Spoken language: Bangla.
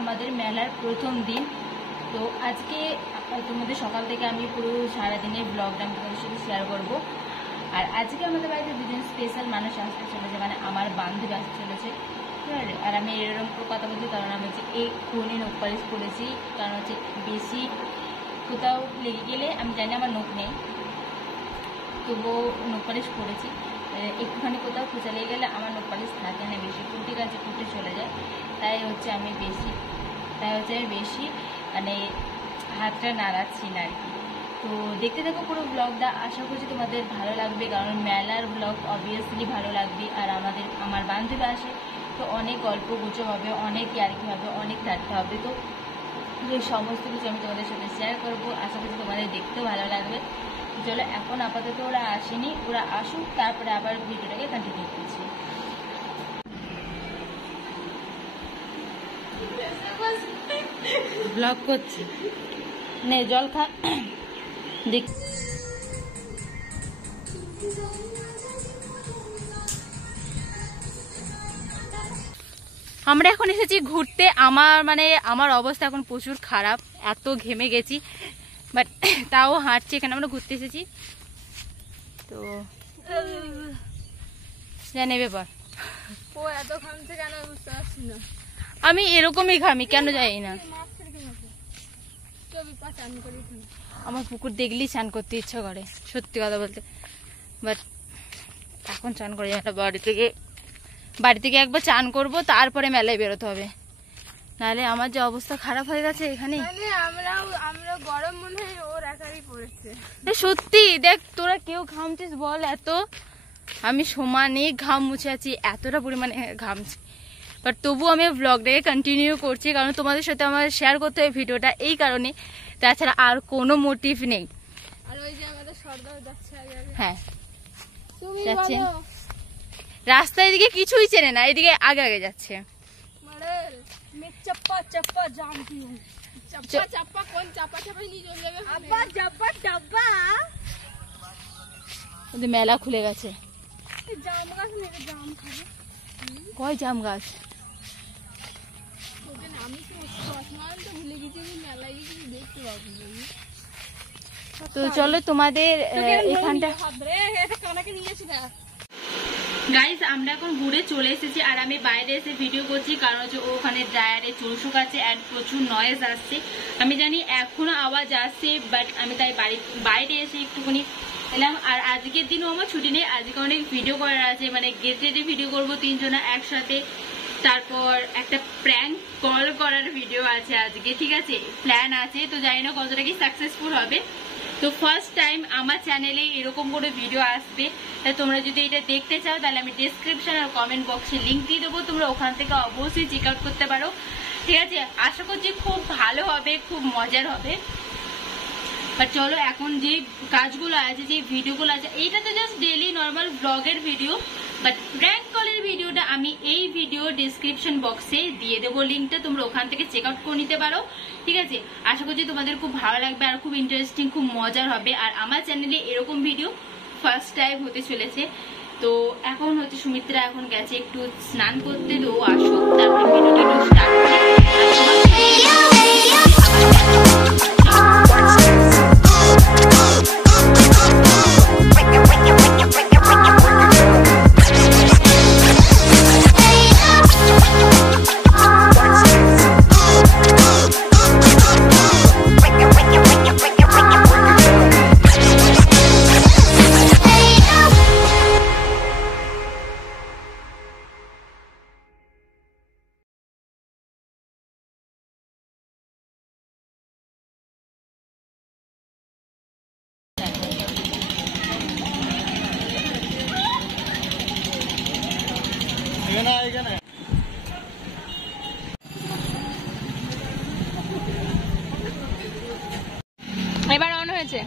আমাদের মেলার প্রথম দিন। তো আজকে তোমাদের সকাল থেকে আমি পুরো সারাদিনের ব্লগটা আমি তোমাদের সাথে শেয়ার করবো। আর আজকে আমাদের বাড়িতে দুজন স্পেশাল মানুষ আসতে চলেছে, মানে আমার বান্ধবী আসতে চলেছে। আর আমি এরকম কথা বলছি কারণ আমি হচ্ছে এই কোণে নখ পালিশ করেছি, কারণ হচ্ছে বেশি কোথাও লেগে গেলে আমি জানি আমার নখ নেই, তবুও নখ পালিশ করেছি। একটুখানি কোথাও খোঁচা লেগে গেলে আমার নখ পালিশ থাকে না বেশি, ফুটে গাছে ফুটে চলে যায়। তাই হচ্ছে আমি বেশি মানে হাতটা নাড়াচ্ছি না আর কি। তো দেখতে থাকো পুরো ব্লগটা, আশা করছি তোমাদের ভালো লাগবে, কারণ মেলার ব্লগ অবভিয়াসলি ভালো লাগবে। আর আমার বান্ধবী আসে তো অনেক গল্প গুজব হবে, অনেক ইয়ার্কি হবে, অনেক থাকতে হবে। তো এই সমস্ত কিছু আমি তোমাদের সাথে শেয়ার করবো, আশা করছি তোমাদের দেখতেও ভালো লাগবে। চলো এখন আপাতত ওরা আসেনি, ওরা আসুক তারপরে আবার ভিডিওটাকে কন্টিনিউ করছি। ব্লগ করছি, নে জল খা দেখ। আমরা এখন এসেছি ঘুরতে। আমার অবস্থা এখন প্রচুর খারাপ, এত ঘেমে গেছি, বাট তাও হাঁটছি। এখানে আমরা ঘুরতে এসেছি, তো নেবে পর ও এত ঘামছে কেন বুঝতে পারছি না। আমি এরকমই ঘামি কেন জানি না। আমার পুকুর দেখলেই স্নান করতে ইচ্ছা করে, সত্যি কথা বলতে। বাট এখন স্নান করে যাই না, বাড়ি থেকে একবার চান করব, তারপরে মেলায় বেরোতে হবে, নাহলে আমার যে অবস্থা খারাপ হয়ে গেছে এখানে। আমরা গরম মনে হয় ওর একাই পড়েছে। সত্যি দেখ, তোরা কেউ ঘামছিস বল? এত আমি সমানে ঘাম মুছে আছি, এতটা পরিমাণে ঘামছি, বাট তবু আমি ব্লগটাকে কন্টিনিউ করছি, কারণ তোমাদের সাথে আমার শেয়ার করতে হবে ভিডিওটা, এই কারণে। তাছাড়া আর কোনো মোটিভ নেই। আর ওই যে আমাদের সর্দার যাচ্ছে আগে। হ্যাঁ তুমি যাচ্ছে, বলো। রাস্তা এদিকে কিছুই চেনে না, এদিকে আগে আগে যাচ্ছে। মানে চাপ্পা চাপ্পা জাম কি চাপ্পা চাপ্পা কোন চাপ্পা চাপ্পা নিয়ে চলে যাবে আব্বা চাপ্পা চাপ্পা। ওদের মেলা খুলে গেছে। জাম গাছ নেই, জাম খাবে। কয় জাম গাছ? আমি তো ভুলে গেছি, মেলায় গেছি দেখতে পাবো। তো চলো তোমাদের এখানটা গাইস, আমরা এখন ঘুরে চলে এসেছি। আর আমি বাইরে এসে ভিডিও করছি, কারণ হচ্ছে ওখানে ড্রায়ারে চুল শুকাচ্ছে অ্যান্ড প্রচুর নয়েজ আসছে। আমি জানি এখনো আওয়াজ আসছে, বাট আমি তাই বাইরে এসে একটুখানি এলাম। আর আজকের দিনও আমার ছুটি নেই, আজকে অনেক ভিডিও করার আছে, মানে গেটে ভিডিও করবো তিনজনা একসাথে। তারপর একটা প্র্যাঙ্ক কল করার ভিডিও আছে আজকে, ঠিক আছে, প্ল্যান আছে। তো জানি না কতটা কি সাকসেসফুল হবে। তো ফার্স্ট টাইম আমার চ্যানেলে এরকম করে ভিডিও আসবে। তাই তোমরা যদি এটা দেখতে চাও তাহলে আমি ডেসক্রিপশন আর কমেন্ট বক্সে লিঙ্ক দিয়ে দেবো, তোমরা ওখান থেকে অবশ্যই চেক আউট করতে পারো, ঠিক আছে। আশা করছি খুব ভালো হবে, খুব মজার হবে। বাট চলো এখন যে কাজগুলো আছে, যে ভিডিওগুলো আছে, এইটা তো জাস্ট ডেইলি নর্মাল ব্লগের ভিডিও, বাট প্র্যাঙ্ক কলের ভিডিওটা আমি এই ভিডিও ডেসক্রিপশন বক্সে দিয়ে দেবো লিঙ্কটা, তোমরা ওখান থেকে চেক আউট করে নিতে পারো, ঠিক আছে। আশা করছি তোমাদের খুব ভালো লাগবে আর খুব ইন্টারেস্টিং, খুব মজার হবে। আর আমার চ্যানেলে এরকম ভিডিও ফার্স্ট টাইম হতে চলেছে। তো এখন হচ্ছে সুমিত্রা এখন গেছে একটু স্নান করতে, তো আসুক তারপরে ভিডিওটা একটু স্টার্ট করি। এবার অন হয়েছে।